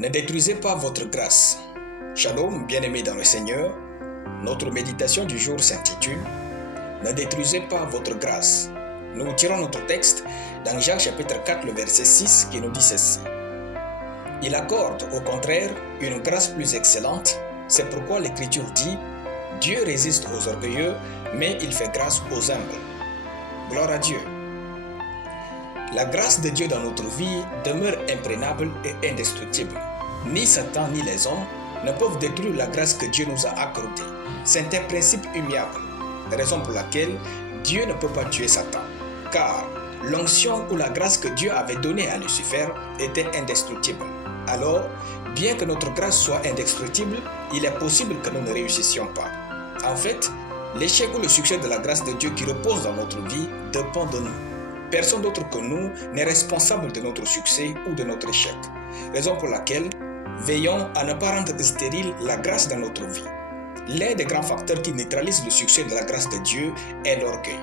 Ne détruisez pas votre grâce. Shalom, bien-aimés dans le Seigneur. Notre méditation du jour s'intitule « Ne détruisez pas votre grâce ». Nous tirons notre texte dans Jacques chapitre 4, le verset 6 qui nous dit ceci. « Il accorde au contraire une grâce plus excellente. C'est pourquoi l'Écriture dit « Dieu résiste aux orgueilleux, mais il fait grâce aux humbles ». Gloire à Dieu. La grâce de Dieu dans notre vie demeure imprégnable et indestructible. Ni Satan ni les hommes ne peuvent détruire la grâce que Dieu nous a accordée. C'est un principe immuable, raison pour laquelle Dieu ne peut pas tuer Satan. Car l'onction ou la grâce que Dieu avait donnée à Lucifer était indestructible. Alors, bien que notre grâce soit indestructible, il est possible que nous ne réussissions pas. En fait, l'échec ou le succès de la grâce de Dieu qui repose dans notre vie dépend de nous. Personne d'autre que nous n'est responsable de notre succès ou de notre échec. Raison pour laquelle, veillons à ne pas rendre stérile la grâce dans notre vie. L'un des grands facteurs qui neutralise le succès de la grâce de Dieu est l'orgueil.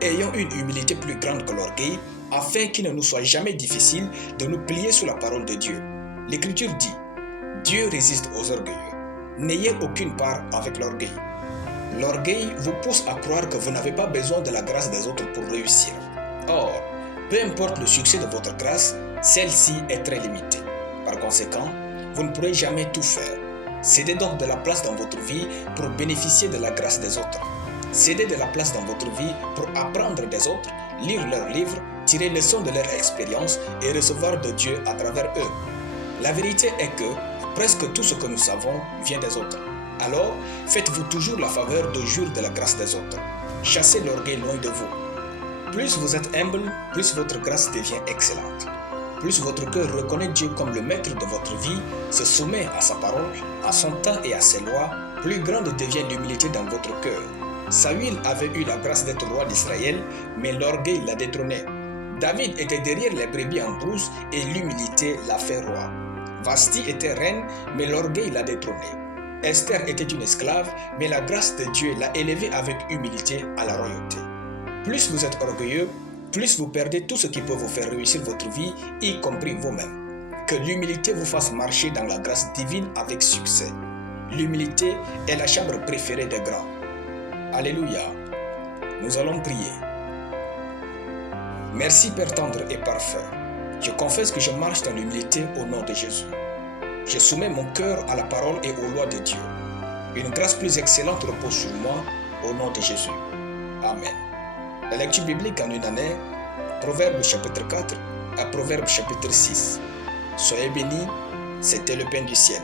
Ayons une humilité plus grande que l'orgueil, afin qu'il ne nous soit jamais difficile de nous plier sous la parole de Dieu. L'Écriture dit « Dieu résiste aux orgueilleux ». N'ayez aucune part avec l'orgueil. L'orgueil vous pousse à croire que vous n'avez pas besoin de la grâce des autres pour réussir. Or, peu importe le succès de votre grâce, celle-ci est très limitée. Par conséquent, vous ne pourrez jamais tout faire. Cédez donc de la place dans votre vie pour bénéficier de la grâce des autres. Cédez de la place dans votre vie pour apprendre des autres, lire leurs livres, tirer leçon de leur expérience et recevoir de Dieu à travers eux. La vérité est que presque tout ce que nous savons vient des autres. Alors, faites-vous toujours la faveur de jouir de la grâce des autres. Chassez l'orgueil loin de vous. Plus vous êtes humble, plus votre grâce devient excellente. Plus votre cœur reconnaît Dieu comme le maître de votre vie, se soumet à sa parole, à son temps et à ses lois, plus grande devient l'humilité dans votre cœur. Saül avait eu la grâce d'être roi d'Israël, mais l'orgueil l'a détrôné. David était derrière les brebis en brousse et l'humilité l'a fait roi. Vasti était reine, mais l'orgueil l'a détrônée. Esther était une esclave, mais la grâce de Dieu l'a élevée avec humilité à la royauté. Plus vous êtes orgueilleux, plus vous perdez tout ce qui peut vous faire réussir votre vie, y compris vous-même. Que l'humilité vous fasse marcher dans la grâce divine avec succès. L'humilité est la chambre préférée des grands. Alléluia. Nous allons prier. Merci Père tendre et parfait. Je confesse que je marche dans l'humilité au nom de Jésus. Je soumets mon cœur à la parole et aux lois de Dieu. Une grâce plus excellente repose sur moi au nom de Jésus. Amen. La lecture biblique en une année, Proverbes chapitre 4 à Proverbes chapitre 6. Soyez bénis, c'était le pain du ciel.